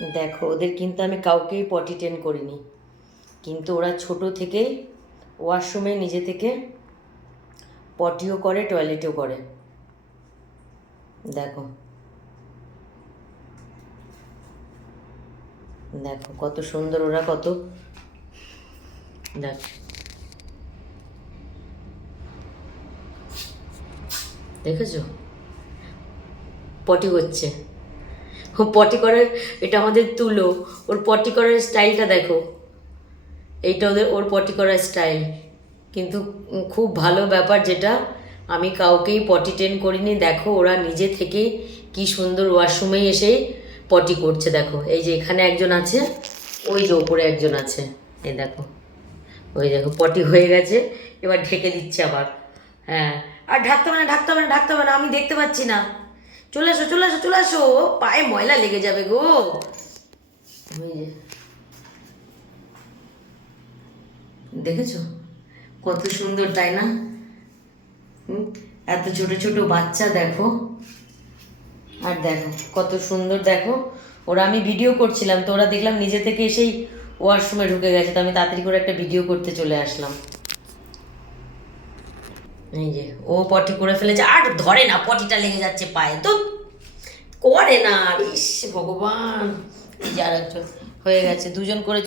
দেখো, ওদের কিন্তু আমি কাউকেই পটি টেন করিনি। কিন্তু ওরা ছোট থেকেই ওয়াশরুমে নিজে থেকে পটিও করে টয়লেটও করে। দেখো। দেখো, কত সুন্দর ওরা কত। দেখো। দেখেছ? পটি হচ্ছে পটি করার, এটা আমাদের তুলো। ওর পটি করার স্টাইলটা দেখো। এইটা ওদের, ওর পটি করার স্টাইল কিন্তু খুব ভালো ব্যাপার যেটা, আমি কাউকেই পটি টেন করিনি। দেখো, ওরা নিজে থেকেই কি সুন্দর ওয়াশরুমেই এসে পটি করছে, দেখো। এই যে এখানে একজন আছে, ওই যে ওপরে একজন আছে। এই দেখো, ওই দেখো পটি হয়ে গেছে। এবার ঢেকে দিচ্ছে আবার। হ্যাঁ। আর ঢাকতে হবে না, ঢাকতে হবে না, ঢাকতে হবে না, আমি দেখতে পাচ্ছি না। চলে আসো চলে আসো চলে আসো। পায়ে ময়লা লেগে যাবে গো। দেখেছ? কত সুন্দর, তাই না? এত ছোট ছোট বাচ্চা দেখো। আর দেখো, কত সুন্দর দেখো। ওরা আমি ভিডিও করছিলাম, তো ওরা দেখলাম নিজে থেকে এসেই ওয়াশরুমে ঢুকে গেছে, তো আমি তাড়াতাড়ি করে একটা ভিডিও করতে চলে আসলাম। এই যে, ও পটি করে ফেলেছে। আর ধরে না, পটিটা লেগে যাচ্ছে পায়ে। তো করে না। ইস ভগবান। এই যে আর একজন হয়ে গেছে দুজন করে